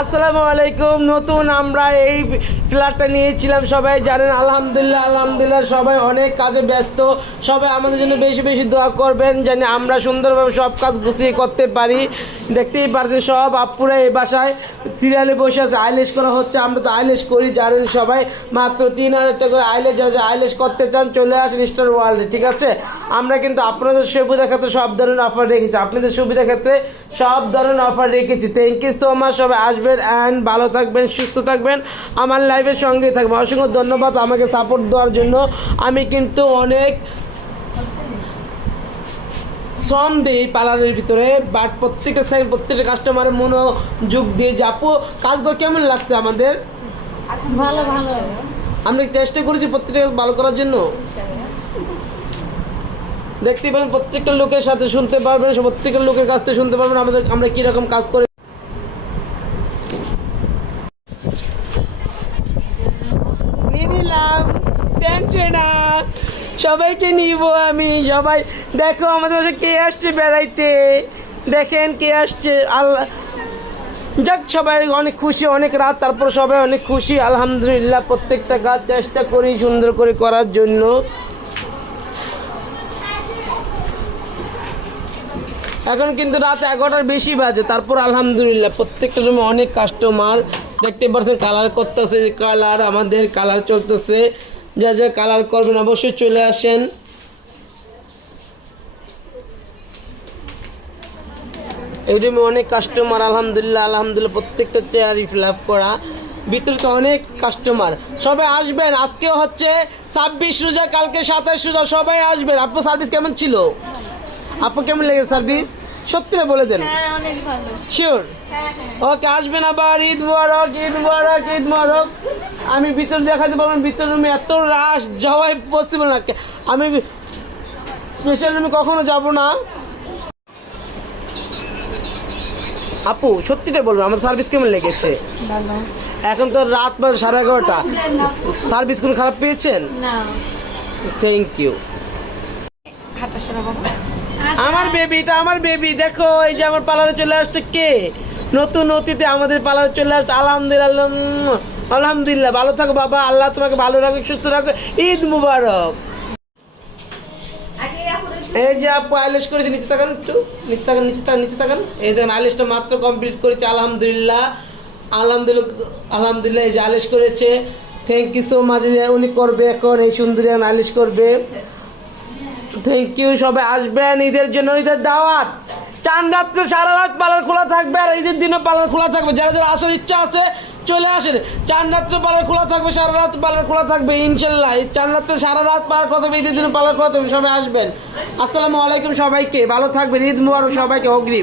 আসসালামু আলাইকুম। নতুন আমরা এই ফ্ল্যাটটা নিয়েছিলাম সবাই জানেন, আলহামদুলিল্লাহ আলহামদুলিল্লাহ, সবাই অনেক কাজে ব্যস্ত। সবাই আমাদের জন্য বেশি বেশি দোয়া করবেন যেন আমরা সুন্দরভাবে সব কাজ গুছিয়ে করতে পারি। দেখতেই পারছেন সব আপুরা এই বাসায়। সিরিয়ালে বসে আছে আইলেস করা হচ্ছে, আমরা তো আইলেশ করি, জানেন সবাই। মাত্র তিন হাজার টাকা করে আইলেস যারা আইলেস করতে চান, চলে আসেন স্টার ওয়ার্ল্ডে ঠিক আছে? আমরা কিন্তু আপনাদের সুবিধা ক্ষেত্রে সব ধরনের অফার রেখেছি। আপনাদের সুবিধা ক্ষেত্রে সব ধরনের অফার রেখেছি। থ্যাংক ইউ সো মাচ সবাই আসবেন অ্যান্ড ভালো থাকবেন সুস্থ থাকবেন। আমার লাইফের সঙ্গে থাকবেন। অসংখ্য ধন্যবাদ আমাকে সাপোর্ট দেওয়ার জন্য। আমি কিন্তু অনেক শ্রম দিই পার্লারের ভিতরে বাট প্রত্যেকটা সাইড প্রত্যেকটা কাস্টমারের মনোযোগ দিয়ে যে আপু কাজগুলো কেমন লাগছে আমাদের? ভালো ভালো। আমরা চেষ্টা করেছি প্রত্যেকটা ভালো করার জন্য? দেখতে পাবেন প্রত্যেকটা লোকের সাথে শুনতে পারবেন প্রত্যেকটা লোকের কাছ থেকে শুনতে পারবেন আমাদের আমরা কীরকম কাজ করে টেনশন না। সবাইকে নিব আমি, সবাই। দেখো আমাদের বাসায় কে আসছে বেড়াইতে? দেখেন কে আসছে। আল্লাহ যাক, সবাই অনেক খুশি, অনেক রাত, তারপর সবাই অনেক খুশি। আলহামদুলিল্লাহ, প্রত্যেকটা কাজ চেষ্টা করি, সুন্দর করে করার জন্য। এখন কিন্তু রাত এগারোটার বেশি বাজে, তারপর আলহামদুলিল্লাহ, প্রত্যেকটা রুমে অনেক কাস্টমার দেখতে পাচ্ছেন কালার করতেছে কালার আমাদের কালার চলতেছে। যা যা কালার করবেন অবশ্যই চলে আসেন। এই রুমে অনেক কাস্টমার আলহামদুলিল্লাহ আলহামদুলিল্লাহ, প্রত্যেকটা চেয়ারই ফিল আপ করা। ভিতরে তো অনেক কাস্টমার সবাই আসবেন আজকে হচ্ছে ছাব্বিশ রোজা, কালকে সাতাশ রোজা, সবাই আসবেন। আপনার সার্ভিস কেমন ছিল? আপু, কেমন লেগেছে সার্ভিস সত্যি বলে দেন? হ্যাঁ শিওর হ্যাঁ হ্যাঁ। ওকে আসবেন আবার ঈদ মুবারক ঈদ মুবারক ঈদ মুবারক। আমি ভিতর দেখাতে পারবেন ভিতর রুমে এত রাশ যাওয়াই পসিবল না। আমি স্পেশাল রুমে কখনো যাব না। আপু সত্যিটা বলব আমার সার্ভিস কেমন লেগেছে? এখন তো রাত বাজে সাড়ে এগারোটা। সার্ভিস কোনো খারাপ পেয়েছেন? থ্যাংক ইউ সরা বাবা আমার বেবিটা, আমার বেবি, দেখো, এই যে আমার পার্লারে চলে আসছে কে? নতুন অতিথি আমাদের পার্লারে চলে আসছে, আলহামদুলিল্লাহ আলহামদুলিল্লাহ, ভালো থাকো বাবা, আল্লাহ তোমাকে ভালো রাখো সুস্থ রাখো ঈদ মুবারক। এই যে আপু, আইলেশ করেছে, নিচে তাকান একটু, নিচে তাকান নিচে তাকান নিচে তাকান। এই দেখেন, আইলেশটা মাত্র কমপ্লিট করেছে, আলহামদুলিল্লাহ। আলহামদুলিল্লাহ আলহামদুলিল্লাহ, এই যে আইলেশ করেছে থ্যাংক ইউ সো মাচ উনি করবে এখন, এই সুন্দরী আইলেশ করবে। থ্যাংক ইউ সবাই আসবেন ঈদের জন্য ঈদের দাওয়াত। চান রাত্রে সারা রাত পালার খোলা থাকবে, আর ঈদের দিনও পালার খোলা থাকবে। যারা যারা আসার ইচ্ছা আছে, চলে আসেন। চান রাত্রে পালার খোলা থাকবে, সারা রাত পালার খোলা থাকবে, ইনশাল্লাহ। চান রাত্রে সারা রাত পার্লার খোলা থাকবে, ঈদের দিনও পালার খোলা থাকবে, সবাই আসবেন। আসসালামু আলাইকুম সবাইকে, ভালো থাকবেন, ঈদ মুবারক সবাইকে, অগ্রিম।